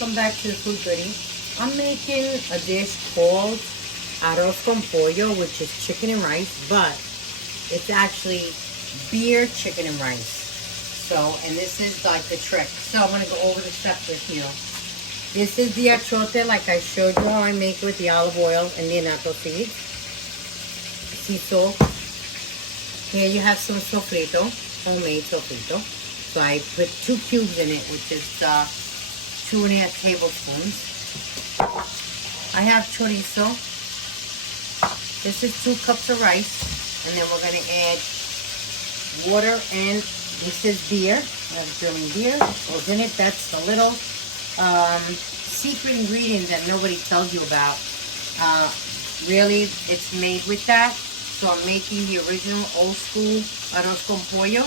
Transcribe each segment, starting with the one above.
welcome back to the Food Goodie. I'm making a dish called Arroz Con Pollo, which is chicken and rice, but it's actually beer chicken and rice. So, and this is like the trick. So I'm going to go over the steps with you. This is the achote, like I showed you how I make it with the olive oil and the annatto seeds. Sea salt. Here you have some sofrito, homemade sofrito. So I put 2 cubes in it, which is 2.5 tablespoons. I have chorizo. This is 2 cups of rice. And then we're going to add water, and this is beer. I have German beer. Goes in it. That's the little secret ingredient that nobody tells you about. Really, it's made with that. So I'm making the original old school Arroz Con Pollo.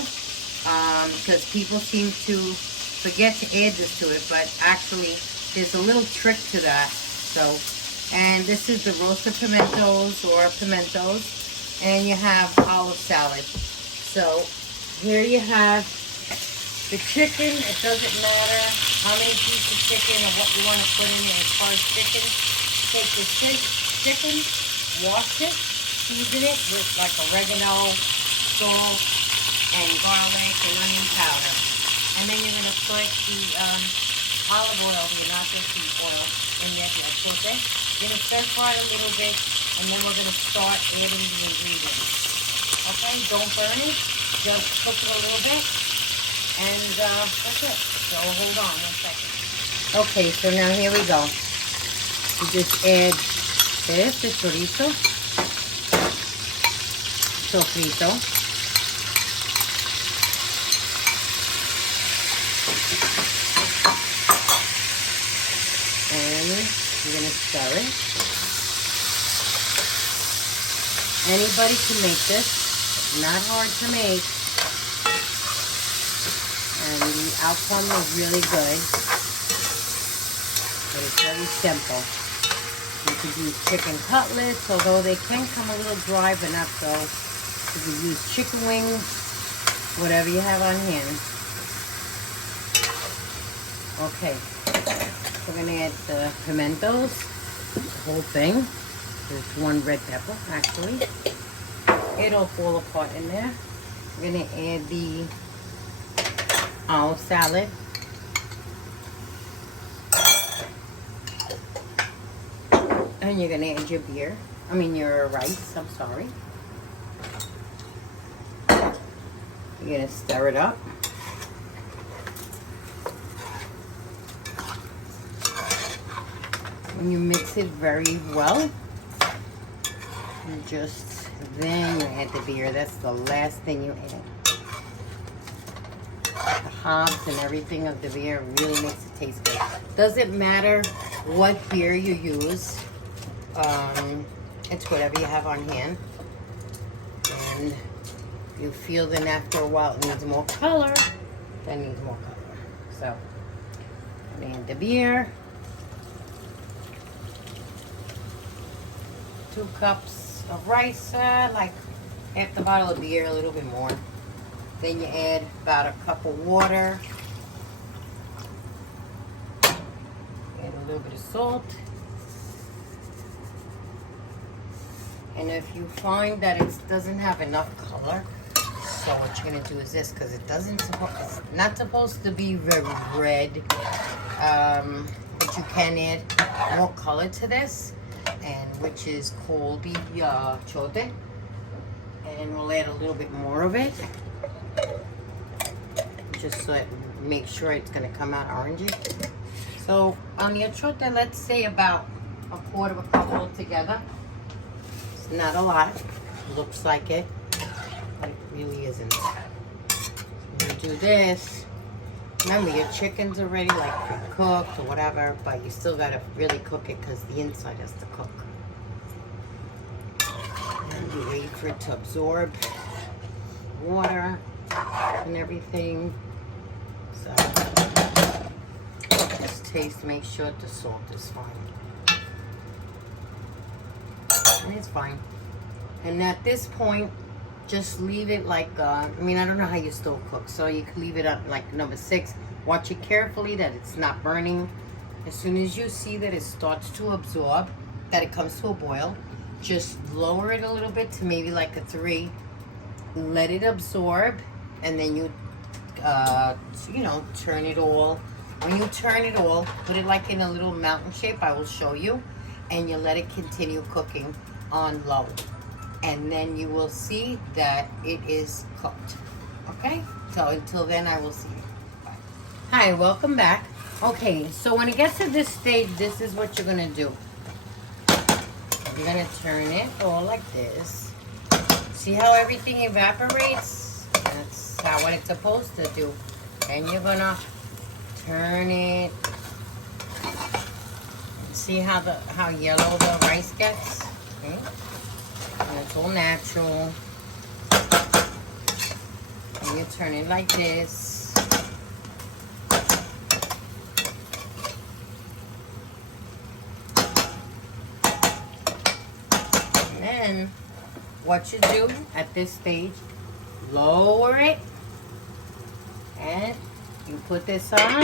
Because people seem to forget to add this to it, but actually there's a little trick to that. So, and this is the roasted pimentos or pimentos, and you have olive salad. So here you have the chicken. It doesn't matter how many pieces of chicken or what you want to put in it as far as chicken. Take the chicken, wash it, season it with like oregano, salt, and garlic and onion powder. And then you're going to put the olive oil, the annatto seed oil, in there. You're going to stir fry it a little bit, and then we're going to start adding the ingredients. Okay, don't burn it, just cook it a little bit, and that's it. So hold on 1 second. Okay, so now here we go. You just add this, the chorizo, sofrito. And you're going to stir it. Anybody can make this. Not hard to make. And the outcome is really good. But it's very simple. You could use chicken cutlets, although they can come a little dry, but not so. You could use chicken wings, whatever you have on hand. Okay. We're going to add the pimentos, the whole thing. There's 1 red pepper, actually. It'll fall apart in there. We're going to add the olive salad. And you're going to add your beer. I mean your rice, I'm sorry. You're going to stir it up. And you mix it very well. And just then you add the beer. That's the last thing you add. The hops and everything of the beer really makes it taste good. Doesn't matter what beer you use. It's whatever you have on hand. And you feel then after a while it needs more color, then it needs more color. So add the beer. 2 cups of rice, like half the bottle of beer, a little bit more. Then you add about 1 cup of water. Add a little bit of salt. And if you find that it doesn't have enough color, so what you're gonna do is this, because it's not supposed to be very red, but you can add more color to this. And which is called the chote, and we'll add a little bit more of it, just so make sure it's going to come out orangey. So on the chote, let's say about 1/4 of a cup altogether. It's not a lot. Looks like it, but it really isn't. You do this. Remember, your chicken's already like pre-cooked or whatever, but you still gotta really cook it because the inside has to cook. And you wait for it to absorb water and everything. So just taste, make sure the salt is fine. And it's fine. And at this point, just leave it like, I mean, I don't know how you stove cook, so you can leave it up like number 6. Watch it carefully that it's not burning. As soon as you see that it starts to absorb, that it comes to a boil, just lower it a little bit to maybe like a 3. Let it absorb, and then you turn it all. When you turn it all, put it like in a little mountain shape. I will show you, and you let it continue cooking on low, and then you will see that it is cooked. Okay, so until then, I will see you. Bye. Hi, welcome back. Okay, so when it gets to this stage, this is what you're gonna do. You're gonna turn it all like this. See how everything evaporates? That's what it's supposed to do. And you're gonna turn it. See how yellow the rice gets? Okay. And it's all natural. And you turn it like this. And then what you do at this stage, lower it, and you put this on,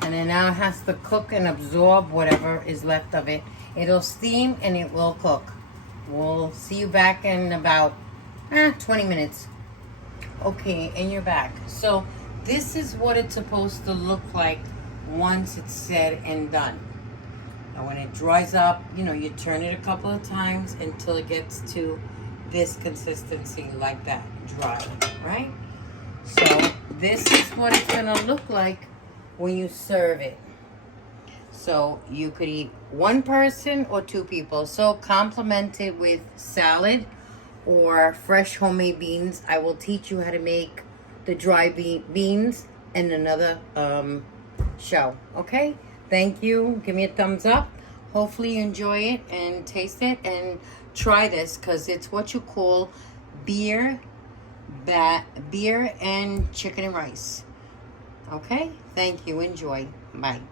and then now it has to cook and absorb whatever is left of it. It'll steam and it will cook. We'll see you back in about 20 minutes. Okay, and you're back. So this is what it's supposed to look like once it's said and done. And when it dries up, you turn it a couple of times until it gets to this consistency like that, dry, right? So this is what it's gonna look like when you serve it. So you could eat 1 person or 2 people. So complement it with salad or fresh homemade beans. I will teach you how to make the dry beans in another show. Okay? Thank you. Give me a thumbs up. Hopefully you enjoy it and taste it and try this, because it's what you call beer and chicken and rice. Okay? Thank you. Enjoy. Bye.